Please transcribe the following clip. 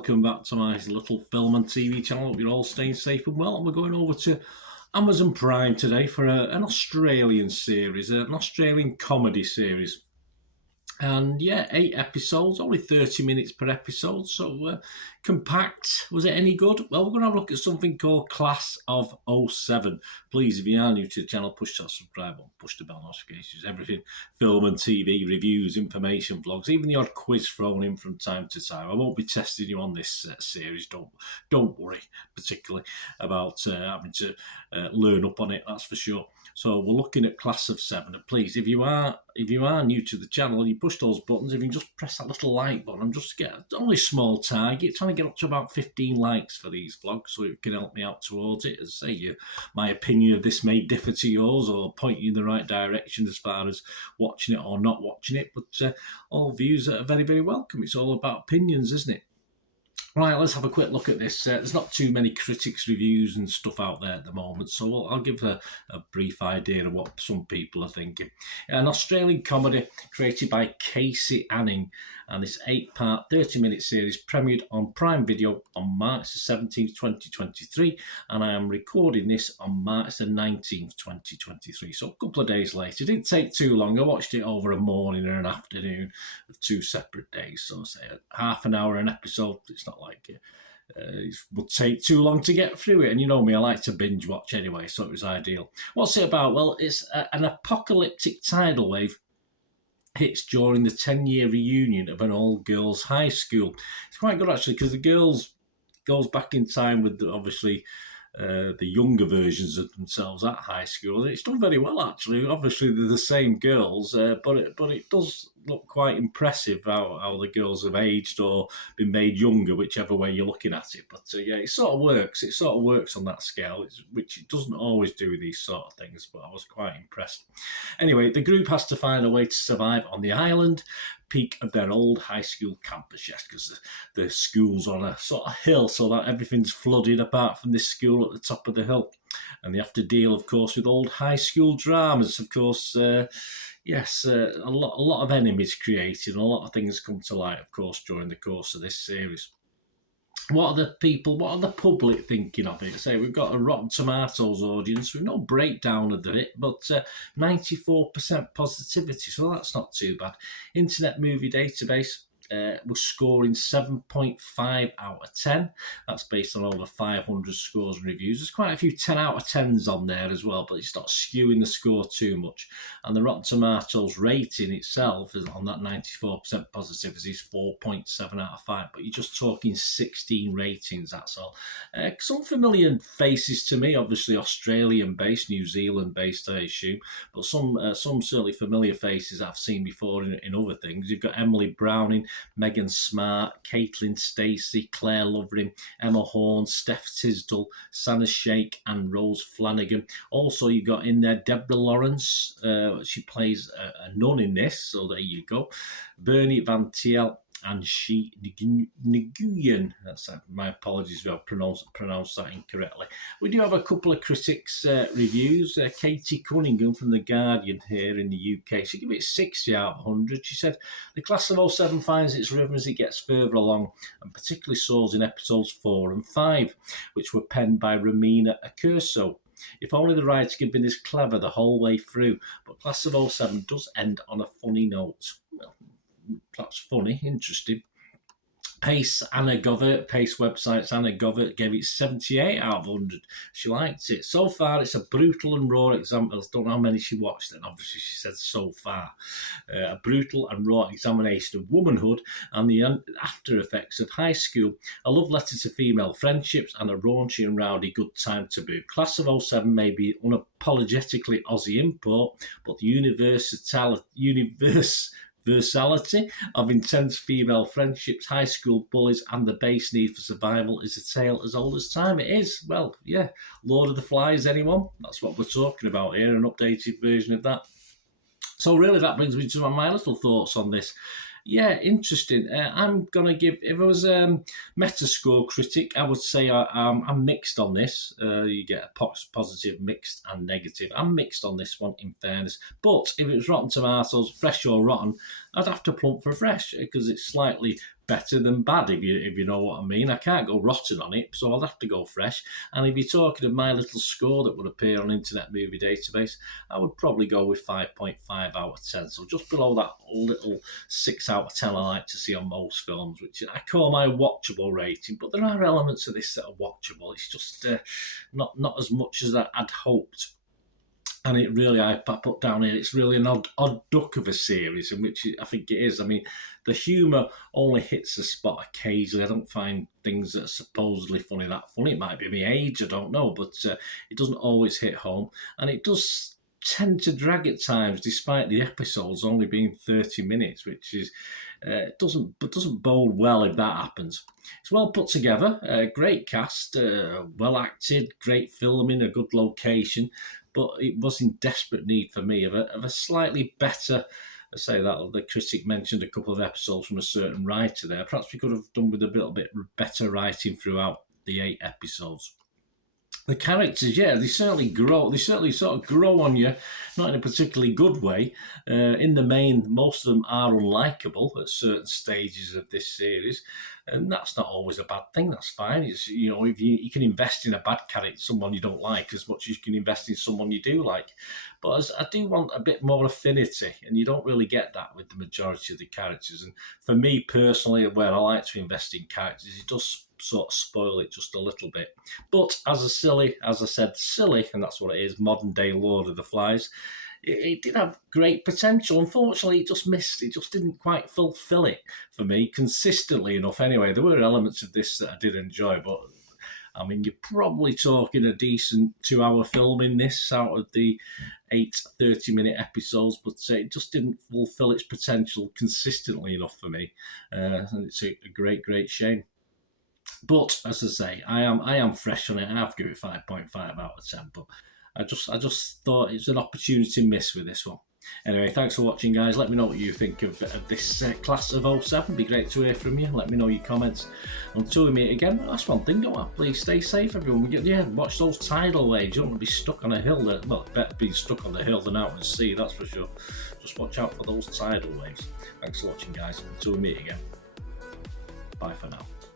welcome back to my little film and TV channel. Hope you're all staying safe and well. And we're going over to Amazon Prime today for an Australian series, an Australian comedy series. And yeah, 8 episodes, only 30 minutes per episode, so compact. Was it any good? Well, we're going to have a look at something called Class of '07. Please, if you are new to the channel, push that subscribe button, push the bell notifications, everything, film and TV, reviews, information, vlogs, even the odd quiz thrown in from time to time. I won't be testing you on this series, don't worry particularly about having to learn up on it, that's for sure. So we're looking at Class of '07. And please, if you are new to the channel, you push those buttons. If you can just press that little like button, I'm just getting only a small target, trying to get up to about 15 likes for these vlogs, so it can help me out towards it. As I say, my opinion of this may differ to yours or point you in the right direction as far as watching it or not watching it, but all views are very, very welcome. It's all about opinions, isn't it? Right, let's have a quick look at this. There's not too many critics' reviews and stuff out there at the moment, so I'll give a brief idea of what some people are thinking. An Australian comedy created by Casey Anning, and this 8-part, 30-minute series premiered on Prime Video on March the 17th, 2023, and I am recording this on March the 19th, 2023, so a couple of days later. It didn't take too long. I watched it over a morning and an afternoon of 2 separate days, so say half an hour an episode. It's not like it would take too long to get through it, and you know me, I like to binge watch anyway, so it was ideal. What's it about? Well, it's an apocalyptic tidal wave hits during the 10-year reunion of an all-girls high school. It's quite good actually, because the girls goes back in time with obviously the younger versions of themselves at high school. It's done very well actually. Obviously they're the same girls, but it does look quite impressive how the girls have aged or been made younger, whichever way you're looking at it. But yeah, it sort of works. It sort of works on that scale, which it doesn't always do with these sort of things, but I was quite impressed. Anyway, the group has to find a way to survive on the island peak of their old high school campus, yes, because the school's on a sort of hill, so that everything's flooded apart from this school at the top of the hill. And they have to deal, of course, with old high school dramas, of course. Yes, a lot of enemies created and a lot of things come to light, of course, during the course of this series. What are the public thinking of it? Say we've got a Rotten Tomatoes audience with no breakdown of it, but 94% positivity, so that's not too bad. Internet Movie Database was scoring 7.5 out of 10. That's based on over 500 scores and reviews. There's quite a few 10 out of 10s on there as well, but it's not skewing the score too much. And the Rotten Tomatoes rating itself is on that 94% positivity is 4.7 out of 5, but you're just talking 16 ratings, that's all. Some familiar faces to me, obviously Australian-based, New Zealand-based, I assume, but some certainly familiar faces I've seen before in other things. You've got Emily Browning, Megan Smart, Caitlin Stacey, Claire Lovering, Emma Horn, Steph Tisdall, Sana Sheikh and Rose Flanagan. Also, you got in there Deborah Lawrence. She plays a nun in this, so there you go. Bernie Van Tiel and She Nguyen. That's my apologies if I pronounced that incorrectly. We do have a couple of critics' reviews. Katie Cunningham from The Guardian here in the UK, she gave it 60 out of 100. She said, the Class of '07 finds its rhythm as it gets further along, and particularly soars in episodes 4 and 5, which were penned by Romina Accurso. If only the writing had been this clever the whole way through, but Class of '07 does end on a funny note. Well, perhaps funny, interesting. Pace website's Anna Govert gave it 78 out of 100. She liked it. So far, it's a brutal and raw example. I don't know how many she watched, and obviously she said so far. A brutal and raw examination of womanhood and the after effects of high school. A love letter to female friendships and a raunchy and rowdy good time to boot. Class of '07 may be unapologetically Aussie import, but the versatility of intense female friendships, high school bullies, and the base need for survival is a tale as old as time. It is. Well, yeah. Lord of the Flies, anyone? That's what we're talking about here, an updated version of that. So really that brings me to my little thoughts on this. Yeah, interesting. I'm going to give, if I was a Metascore critic, I would say I'm mixed on this. You get a positive, mixed and negative. I'm mixed on this one, in fairness. But if it was Rotten Tomatoes, fresh or rotten, I'd have to plump for fresh because it's slightly better than bad, if you know what I mean. I can't go rotten on it, so I'll have to go fresh. And if you're talking of my little score that would appear on Internet Movie Database, I would probably go with 5.5 out of 10. So just below that little 6 out of 10 I like to see on most films, which I call my watchable rating. But there are elements of this that are watchable. It's just not as much as I'd hoped. And it really, I put down here, it's really an odd duck of a series, in which I think it is. I mean, the humour only hits the spot occasionally. I don't find things that are supposedly funny that funny. It might be my age, I don't know, but it doesn't always hit home. And it does tend to drag at times, despite the episodes only being 30 minutes, which is doesn't bode well if that happens. It's well put together, great cast, well acted, great filming, a good location, but it was in desperate need for me of a slightly better. I say that the critic mentioned a couple of episodes from a certain writer there. Perhaps we could have done with a little bit better writing throughout the 8 episodes. The characters, yeah, they certainly grow. They certainly sort of grow on you, not in a particularly good way. In the main, most of them are unlikable at certain stages of this series, and that's not always a bad thing. That's fine. It's, you know, if you can invest in a bad character, someone you don't like, as much as you can invest in someone you do like. But I do want a bit more affinity, and you don't really get that with the majority of the characters. And for me personally, where I like to invest in characters, it does sort of spoil it just a little bit. But as I said, silly, and that's what it is, modern day Lord of the Flies, it did have great potential. Unfortunately, it just missed. It just didn't quite fulfill it for me consistently enough. Anyway, there were elements of this that I did enjoy, but I mean, you're probably talking a decent 2-hour film in this out of the 8 30-minute episodes, but it just didn't fulfill its potential consistently enough for me. And it's a great shame. But as I say, I am fresh on it. I have to give it 5.5 out of 10. But I just thought it's an opportunity miss with this one. Anyway, thanks for watching, guys. Let me know what you think of this class of 07. It'd be great to hear from you. Let me know your comments. Until we meet again, that's one thing, don't I? Please stay safe, everyone. Watch those tidal waves. You don't want to be stuck on a hill. Well, better being stuck on the hill than out at sea, that's for sure. Just watch out for those tidal waves. Thanks for watching, guys. Until we meet again. Bye for now.